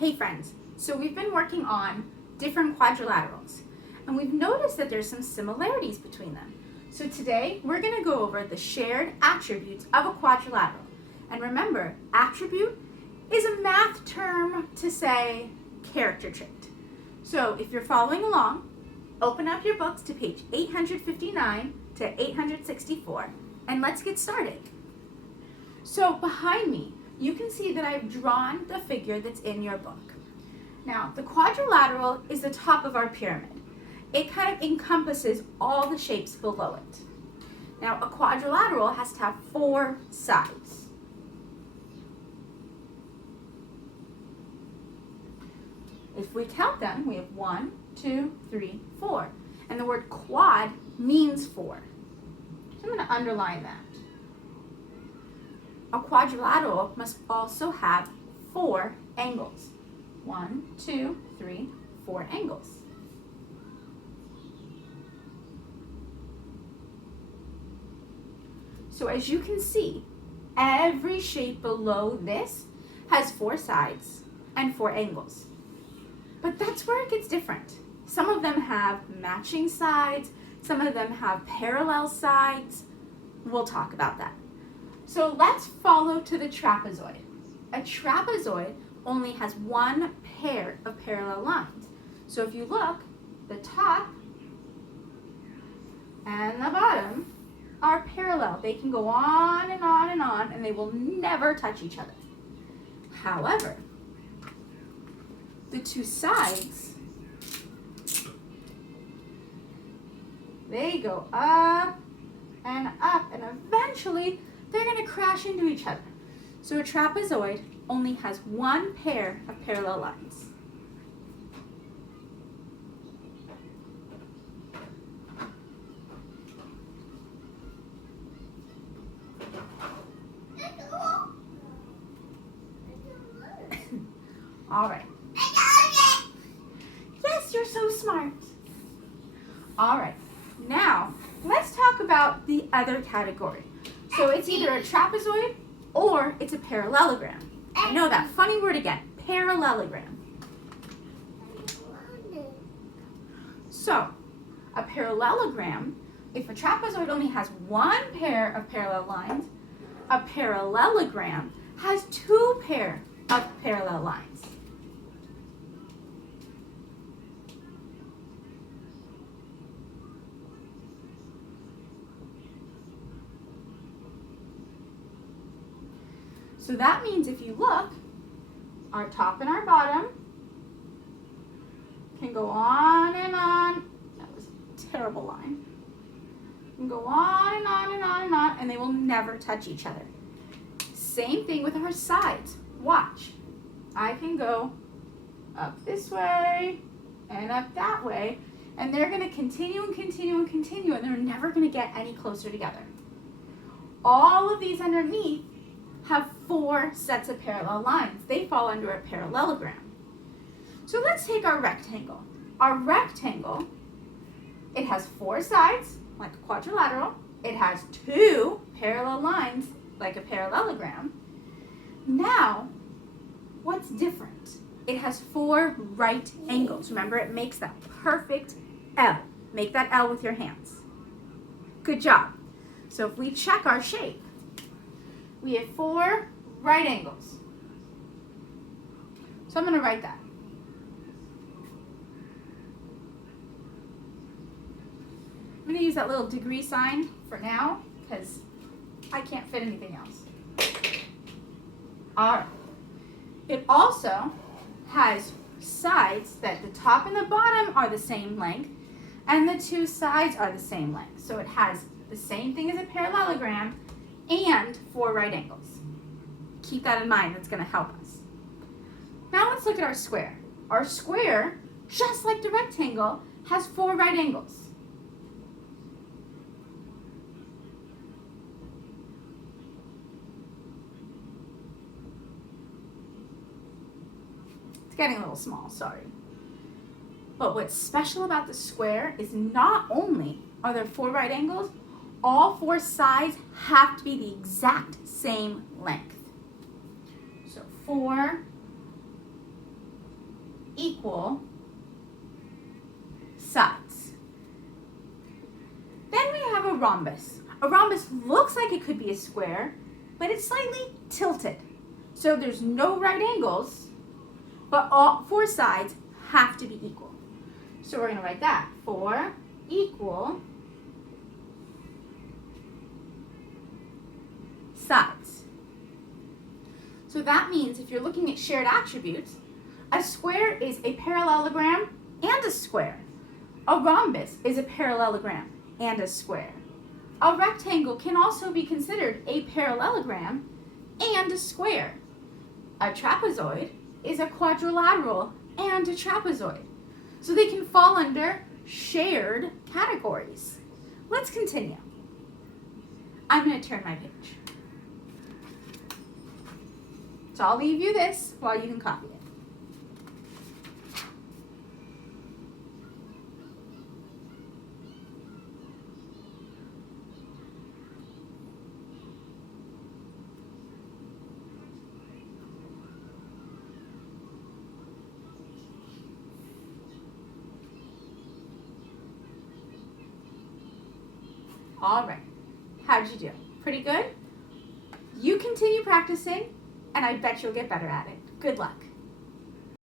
Hey friends, so we've been working on different quadrilaterals and we've noticed that there's some similarities between them. So today we're going to go over the shared attributes of a quadrilateral. And remember, attribute is a math term to say character trait. So if you're following along, open up your books to page 859 to 864 and let's get started. So behind me, you can see that I've drawn the figure that's in your book. Now, the quadrilateral is the top of our pyramid. It kind of encompasses all the shapes below it. Now, a quadrilateral has to have 4 sides. If we count them, we have 1, 2, 3, 4. And the word quad means 4. So I'm going to underline that. A quadrilateral must also have 4 angles. 1, 2, 3, 4 angles. So as you can see, every shape below this has 4 sides and 4 angles. But that's where it gets different. Some of them have matching sides, some of them have parallel sides. We'll talk about that. So let's follow to the trapezoid. A trapezoid only has 1 pair of parallel lines. So if you look, the top and the bottom are parallel. They can go on and on and on, and they will never touch each other. However, the 2 sides, they go up, and eventually they're going to crash into each other. So a trapezoid only has 1 pair of parallel lines. All right. Yes, you're so smart. All right. Now, let's talk about the other category. So it's either a trapezoid or it's a parallelogram. I know that funny word again, parallelogram. So, a parallelogram, if a trapezoid only has 1 pair of parallel lines, a parallelogram has 2 pair of parallel lines. So that means if you look, our top and our bottom can go on and on. That was a terrible line. Can go on and on and on and on, and they will never touch each other. Same thing with our sides. Watch. I can go up this way and up that way, and they're going to continue and continue and continue, and they're never going to get any closer together. All of these underneath have 4 sets of parallel lines. They fall under a parallelogram. So let's take our rectangle. Our rectangle, it has 4 sides, like a quadrilateral. It has 2 parallel lines, like a parallelogram. Now, what's different? It has 4 right angles. Remember, it makes that perfect L. Make that L with your hands. Good job. So if we check our shape, we have 4 right angles. So I'm going to write that. I'm going to use that little degree sign for now because I can't fit anything else. All right. It also has sides that the top and the bottom are the same length and the 2 sides are the same length. So it has the same thing as a parallelogram and 4 right angles. Keep that in mind, that's going to help us. Now let's look at our square. Our square, just like the rectangle, has 4 right angles. It's getting a little small, sorry. But what's special about the square is not only are there 4 right angles, all 4 sides have to be the exact same length. So 4 equal sides. Then we have a rhombus. A rhombus looks like it could be a square, but it's slightly tilted. So there's no right angles, but all 4 sides have to be equal. So we're going to write that, 4 equal sides. So that means if you're looking at shared attributes, a square is a parallelogram and a square. A rhombus is a parallelogram and a square. A rectangle can also be considered a parallelogram and a square. A trapezoid is a quadrilateral and a trapezoid. So they can fall under shared categories. Let's continue. I'm going to turn my page. So I'll leave you this while you can copy it. All right, how'd you do? Pretty good? You continue practicing, and I bet you'll get better at it. Good luck.